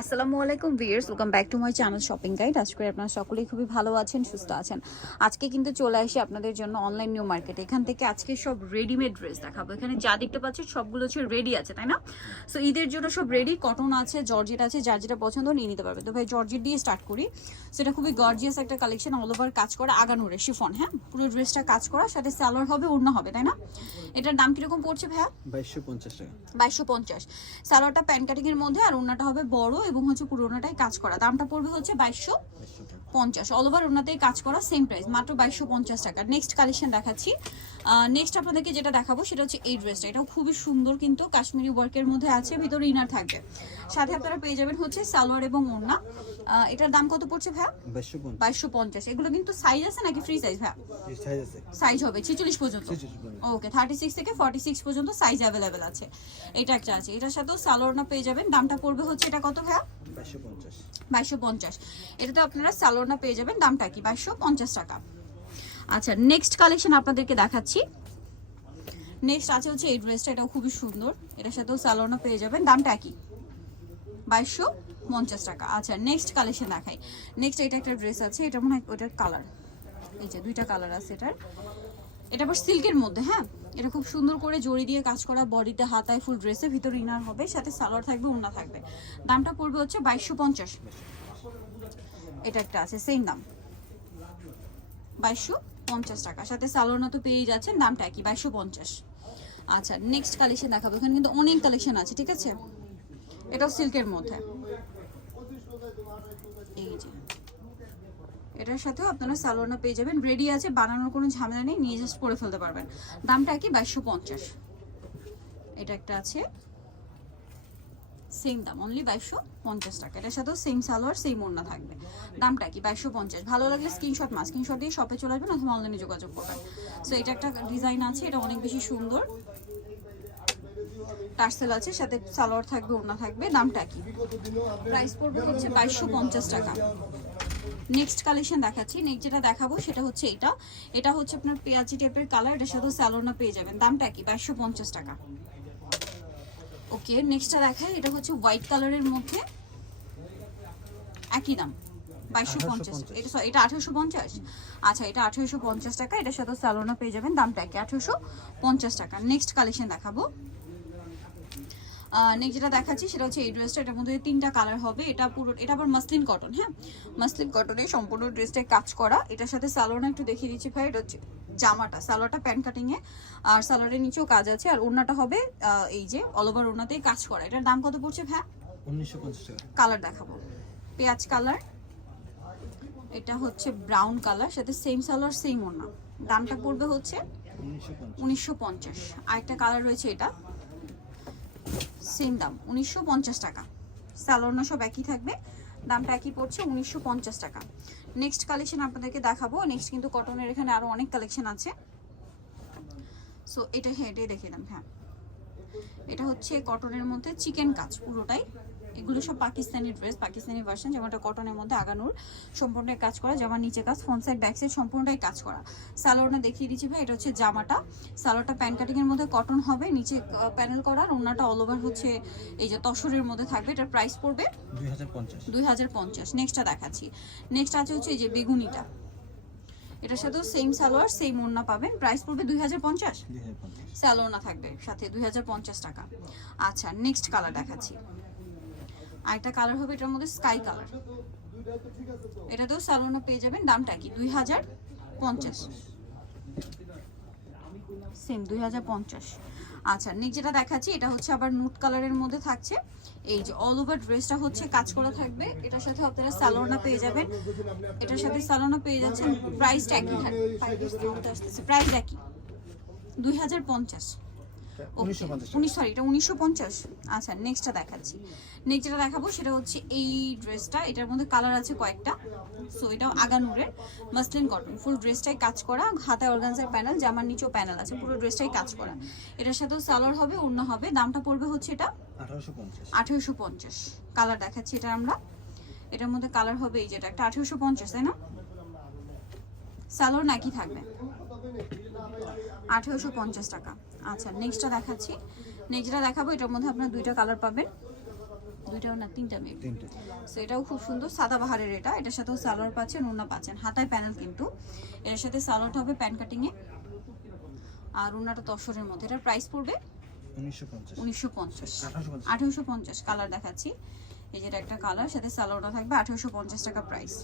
আসসালামু আলাইকুম viewers welcome back to my channel shopping guide আজকে আপনারা সকলেই খুবই ভালো আছেন সুস্থ আছেন। আজকে কিন্তু চলে আসি আপনাদের জন্য অনলাইন নিউ মার্কেট এখান থেকে আজকে সব রেডিমেড ড্রেস দেখাবো। এখানে যা দেখতে পাচ্ছেন সবগুলো হচ্ছে রেডি আছে তাই না? সো ঈদের জন্য সব রেডি কটন আছে জর্জেট আছে যার যেটা পছন্দ নিয়ে নিতে পারবে। তো ভাই জর্জেট দিয়ে স্টার্ট করি। সেটা খুবই গর্জিয়াস একটা কালেকশন অল ওভার কাজ করা আগানুরে শিফন হ্যাঁ? পুরো ড্রেসটা কাজ করা সাথে সালোয়ার হবে ওড়না হবে তাই না? এটার দাম কীরকম পড়ছে ভাইয়া? বাইশশো পঞ্চাশ টাকা। বাইশশো পঞ্চাশ। সালোয়ারটা প্যান্ট কাটিং এর মধ্যে আর ওনাটা হবে বড় এবং হচ্ছে পুরোনোটাই কাজ করা। দামটা পড়বে হচ্ছে বাইশশো পঞ্চাশ। অল ওভার ওনাতেই কাজ করা সেম প্রাইস মাত্র বাইশশো পঞ্চাশ টাকা। নেক্সট কালেকশন দেখাচ্ছি। নেক্সট আপনাদেরকে যেটা দেখাবো সেটা হচ্ছে এই ড্রেসটা এটাও খুবই সুন্দর কিন্তু কাশ্মীরি ওয়ার্কের মধ্যে আছে ভিতরে ইনার থাকবে। সাথে আপনারা পেয়ে যাবেন হচ্ছে সালোয়ার এবং ওড়না। এটার দাম কত পড়ছে ভাইয়া? বাইশশো পঞ্চাশ। এগুলো কিন্তু সাইজ আছে নাকি ফ্রি সাইজ ভাইয়া? সাইজ হবে ছেচল্লিশ পর্যন্ত। ওকে থার্টি সিক্স থেকে ফর্টি সিক্স পর্যন্ত সাইজ অ্যাভেলেবেল আছে। এটা একটা আছে। এটার সাথেও সালোয়ারনা পেয়ে যাবেন। দামটা পড়বে হচ্ছে এটা কত বাইশশো পঞ্চাশ। বাইশশো পঞ্চাশ। এটাতে আপনারা সালোয়ারনা পেয়ে যাবেন। দামটা কি? বাইশশো পঞ্চাশ টাকা। আচ্ছা নেক্সট কালেকশন আপনাদেরকে দেখাচ্ছি। নেক্সট আছে হচ্ছে এই ড্রেসটা এটাও খুবই সুন্দর। এটার সাথেও সালোয়ারনা পেয়ে যাবেন। দামটা কি বাইশশো পঞ্চাশ টাকা। আচ্ছা নেক্সট কালেকশন দেখাই। নেক্সট এটা একটা ড্রেস আছে, এটা মনে হয় ওটার কালার এই যে দুইটা কালার আছে এটার। এটা আবার সিল্কের মধ্যে হ্যাঁ? এটা খুব সুন্দর করে জড়ি দিয়ে কাজ করা বডিতে হাতায় ফুল ড্রেসে ভিতরে ইনার হবে, সাথে সালোয়ার থাকবে, ওড়না থাকবে। দামটা পড়বে হচ্ছে বাইশশো পঞ্চাশ। এটা একটা আছে সেম দাম। বাইশশো পঞ্চাশ টাকা। সাথে সালোনা তো পেয়ে যাচ্ছেন, দামটা একই, বাইশশো পঞ্চাশ। আচ্ছা নেক্সট কালেকশন দেখাবো। এখানে কিন্তু অনেক কালেকশন আছে, ঠিক আছে? এটাও সিল্কের মধ্যে। এই যে। এটার সাথেও আপনারা সালোয়ারনা পেয়ে যাবেন। রেডি আছে, বানানোর কোনো ঝামেলা নেই, নিয়ে জাস্ট করে ফেলতে পারবেন। দামটা কি বাইশশো পঞ্চাশ। এটা একটা আছে। সেম দাম অনলি বাইশশো পঞ্চাশ টাকা। এটার সাথেও সেম সালোয়ার সেম ওড়না থাকবে। দামটা কি? বাইশশো পঞ্চাশ। ভালো লাগলে স্ক্রিনশট মাস স্ক্রিনশট দিয়ে শপে চলে আসবেন অথবা অনলাইনে যোগাযোগ করবেন। সো এটা একটা ডিজাইন আছে, এটা অনেক বেশি সুন্দর। টার্সেল আছে, সাথে সালোয়ার থাকবে, ওড়না থাকবে। দামটা কি? প্রাইস পড়বে হচ্ছে বাইশশো পঞ্চাশ টাকা। নেক্সট কালেকশন দেখাচ্ছি। নেক্সট যেটা দেখাবো, সেটা হচ্ছে এটা। এটা হচ্ছে আপনার পেঁয়াজি টাইপের কালার এটার সাথে স্যালোনা পেয়ে যাবেন। দামটা কি? বাইশশো পঞ্চাশ টাকা। ওকে নেক্সটটা দেখাই এটা হচ্ছে হোয়াইট কালারের মধ্যে একই দাম বাইশশো পঞ্চাশ। এটা সরি এটা আঠেরোশো পঞ্চাশ? আচ্ছা এটা আঠেরোশো পঞ্চাশ টাকা এটার সাথে স্যালোনা পেয়ে যাবেন দামটা কি আঠেরোশো পঞ্চাশ টাকা। নেক্সট কালেকশন দেখাবো। নেক্সট যেটা দেখাচ্ছি সেটা হচ্ছে এই ড্রেসটা এটার মধ্যে তিনটা কালার হবে। এটা পুরো এটা আবার মাসলিন কটন হ্যাঁ? মাসলিন কটনে সম্পূর্ণ ড্রেসটায় কাজ করা। এটার সাথে সালোয়ারটা একটু দেখিয়ে দিচ্ছি ভাই এটা হচ্ছে জামাটা সালোয়ারটা প্যান্ট কাটিং এ। আর সালোয়ারের নিচেও কাজ আছে। আর ওড়নাটা হবে এই যে অল ওভার ওড়নাতেই কাজ করা। এটার দাম কত পড়ছে ভাই? উনিশশো কালার দেখাবো। পেঁয়াজ কালার এটা হচ্ছে ব্রাউন কালার সাথে সেম সালোয়ার সেম ওড়না। দামটা পড়বে হচ্ছে উনিশশো পঞ্চাশ। আরেকটা কালার রয়েছে এটা। সেম দাম, উনিশশো পঞ্চাশ টাকা। স্যালোনা সব একই থাকবে, দামটা একই পড়ছে, উনিশশো পঞ্চাশ টাকা। নেক্সট কালেকশন আপনাদেরকে দেখাবো নেক্সট কিন্তু কটনের এখানে আরও অনেক কালেকশন আছে। সো এটা হ্যাঁ দেখে দেখিয়ে হ্যাঁ। এটা হচ্ছে কটনের মধ্যে চিকেন কাজ, পুরোটাই। এগুলো সব পাকিস্তানি ড্রেস পাকিস্তানি ভার্সন যেমনটা কটনের মধ্যে আগানোর সম্পূর্ণটাই কাজ করা জামার নিচে কাজ ফ্রন্ট সাইড ব্যাক সাইড সম্পূর্ণটাই কাজ করা। সালোয়ারটা দেখিয়ে দিচ্ছি ভাই এটা হচ্ছে জামাটা। সালোয়ারটা প্যান্ট কাটিংয়ের মধ্যে কটন হবে নিচে প্যানেল করা আর ওনাটা অল ওভার হচ্ছে এই যে তসরের মধ্যে থাকবে এটার প্রাইস পড়বে দুই হাজার পঞ্চাশ। নেক্সটটা দেখাচ্ছি। নেক্সট আছে হচ্ছে এই যে বেগুনিটা। এটার সাথেও সেম সালোয়ার সেম ওড়না পাবেন। প্রাইস পড়বে দুই হাজার পঞ্চাশ? স্যালোনা থাকবে সাথে দুই হাজার পঞ্চাশ টাকা। আচ্ছা নেক্সট কালার দেখাচ্ছি। আরেকটা কালার হবে, এটার মধ্যে স্কাই কালার এটাতেও স্যালোনা পেয়ে যাবেন, দামটা কি? দুই হাজার পঞ্চাশ। সেম দুই হাজার পঞ্চাশ। আচ্ছা নেক্সট যেটা দেখাচ্ছি, এটা হচ্ছে আবার নুট কালারের মধ্যে থাকছে। এই যে অল ওভার ড্রেসটা হচ্ছে কাজ করা থাকবে। এটার সাথে আপনারা স্যালোনা পেয়ে যাবেন। এটার সাথে স্যালোনা পেয়ে যাচ্ছেন প্রাইসটা একই। প্রাইস একই। দুই হাজার পঞ্চাশ। উনিশ সরি এটা উনিশশো পঞ্চাশ। আচ্ছা নেক্সটটা দেখাচ্ছি। নেক্সট যেটা দেখাবো সেটা হচ্ছে এই ড্রেসটা এটার মধ্যে কালার আছে কয়েকটা। সো এটাও আগানুরের। মাসলিন কটন ফুল ড্রেসটাই কাজ করা। হাতে অর্গানজার প্যানেল জামার নিচেও প্যানেল আছে পুরো ড্রেসটাই কাজ করা। এটার সাথেও সালোয়ার হবে অন্য হবে। দামটা পড়বে হচ্ছে এটা আঠারোশো পঞ্চাশ। আঠেরোশো পঞ্চাশ। কালার দেখাচ্ছি এটা আমরা। এটার মধ্যে কালার হবে এই যেটা একটা। আঠেরোশো পঞ্চাশ তাই না? সালোয়ার নাকি থাকবে। আঠেরোশো পঞ্চাশ টাকা। আচ্ছা নেক্সটটা দেখাচ্ছি। নেক্সটটা দেখাবো এটার মধ্যে আপনার দুইটা কালার পাবেন। দুইটাও না তিনটা তিনটে। সো এটাও খুব সুন্দর সাদা বাহারের এটা। এটার সাথেও সালোয়ার পাচ্ছেন ওনা পাচ্ছেন। হাতায় প্যানেল কিন্তু। এটার সাথে সালোয়ারটা হবে প্যান কাটিংয়ে আর ওনাটা তসরের মধ্যে। এটার প্রাইস পড়বে উনিশশো পঞ্চাশ। আঠারোশো পঞ্চাশ। আঠেরোশো পঞ্চাশ কালার দেখাচ্ছি। এই যেটা একটা কালার সাথে সালোয়ারটা থাকবে আঠেরোশো পঞ্চাশ টাকা প্রাইস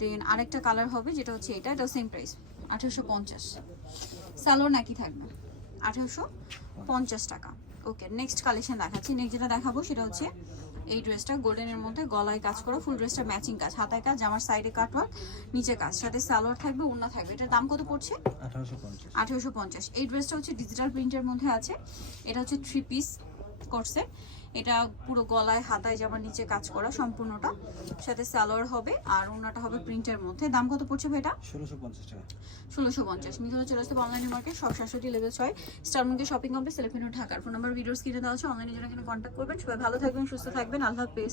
দেন আরেকটা কালার হবে যেটা হচ্ছে এটা এটাও সেম প্রাইস আঠেরোশো পঞ্চাশ। সালোয়ার নাকি থাকবে? আঠেরোশো পঞ্চাশ টাকা। ওকে নেক্সট কালেকশন দেখাচ্ছি। নেক্সট যেটা দেখাবো সেটা হচ্ছে এই ড্রেসটা গোল্ডেনের মধ্যে গলায় কাজ করা ফুল ড্রেসটা ম্যাচিং কাজ। হাতায় কাজ জামার সাইডে কাটওয়ার্ক নিচে কাজ। সাথে সালোয়ার থাকবে ওড়না থাকবে। এটার দাম কত পড়ছে? আঠারোশো আঠেরোশো পঞ্চাশ। এই ড্রেসটা হচ্ছে ডিজিটাল প্রিন্টের মধ্যে আছে। এটা হচ্ছে থ্রি পিস করছে এটা পুরো গলায় হাতায় জামার নিচে কাজ করা সম্পূর্ণটা সাথে সালোয়ার হবে আর ওনাটা হবে প্রিন্টের মধ্যে। দাম কত পড়ছে ভাই এটা? ষোলোশো পঞ্চাশ টাকা। ষোলোশো পঞ্চাশ। মিথুনে চলে আসতে অনলাইন মার্কেট সব সাতষট্টি লেভেল ছয়। শপিং হবে সেলেফিনো ঢাকার ফোন নাম্বার ভিডিওস কিনে দেওয়া আছে অনলাইনে যারা কিনে কন্ট্যাক্ট করবেন। সবাই ভালো থাকবেন সুস্থ থাকবেন। আল্লাহ হাফেজ।